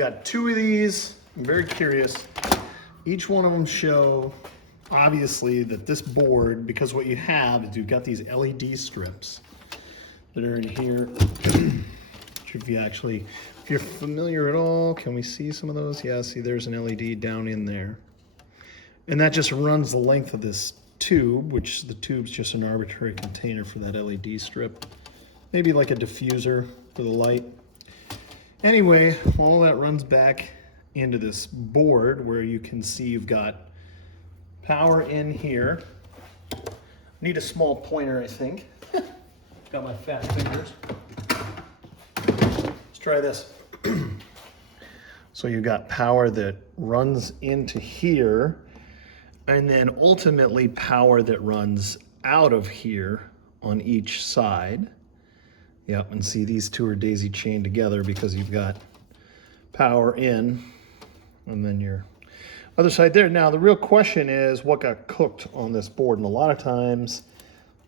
got two of these. I'm very curious. Each one of them show, obviously, that this board, because what you have is you've got these LED strips that are in here. If you're familiar at all, can we see some of those? Yeah, see there's an LED down in there. And that just runs the length of this tube, which the tube's just an arbitrary container for that LED strip. Maybe like a diffuser for the light. Anyway, all that runs back into this board where you can see you've got power in here. Need a small pointer, I think. Got my fat fingers. Let's try this. So you've got power that runs into here, and then ultimately power that runs out of here on each side. Yep, and see these two are daisy chained together because you've got power in, and then your other side there. Now the real question is what got cooked on this board, and a lot of times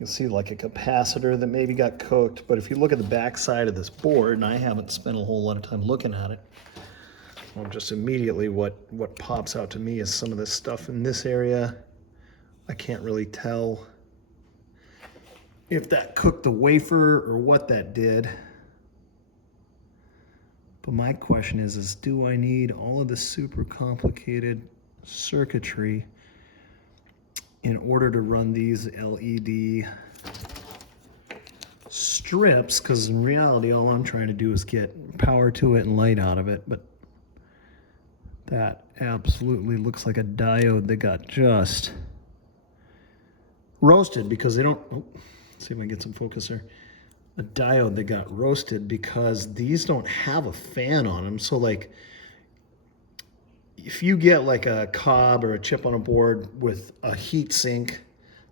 you'll see like a capacitor that maybe got cooked, but if you look at the back side of this board, and I haven't spent a whole lot of time looking at it, well, just immediately what pops out to me is some of this stuff in this area. I can't really tell if that cooked the wafer or what that did. But my question is do I need all of this super complicated circuitry in order to run these LED strips? Because in reality, all I'm trying to do is get power to it and light out of it. But that absolutely looks like a diode that got just roasted because they don't, oh, let's see if I can get some focus here. A diode that got roasted because these don't have a fan on them. So like, if you get like a cob or a chip on a board with a heat sink,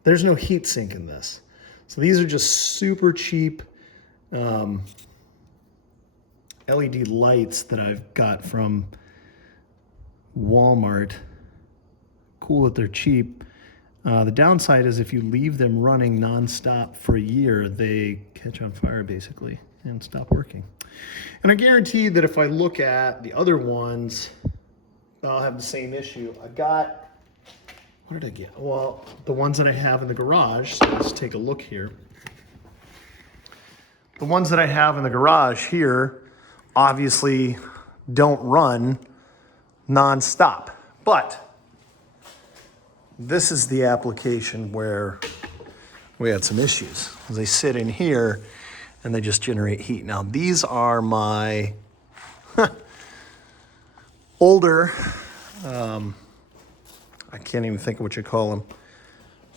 there's no heat sink in this. So these are just super cheap LED lights that I've got from Walmart. Cool that they're cheap. The downside is if you leave them running nonstop for a year, they catch on fire basically and stop working. And I guarantee that if I look at the other ones, I'll have the same issue. I got, what did I get? Well, the ones that I have in the garage, so let's take a look here. The ones that I have in the garage here obviously don't run nonstop, but this is the application where we had some issues. They sit in here and they just generate heat. Now these are my older, I can't even think of what you call them,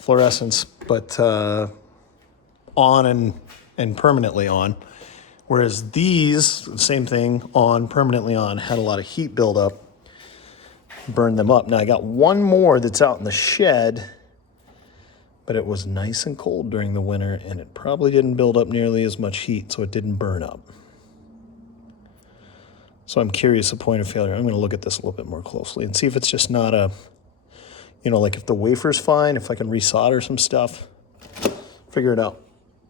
fluorescents, but on and permanently on. Whereas these, same thing, on, permanently on, had a lot of heat buildup, burned them up. Now I got one more that's out in the shed, but it was nice and cold during the winter and it probably didn't build up nearly as much heat, so it didn't burn up. So I'm curious the point of failure. I'm going to look at this a little bit more closely and see if it's just not a, like if the wafer's fine, if I can resolder some stuff, figure it out.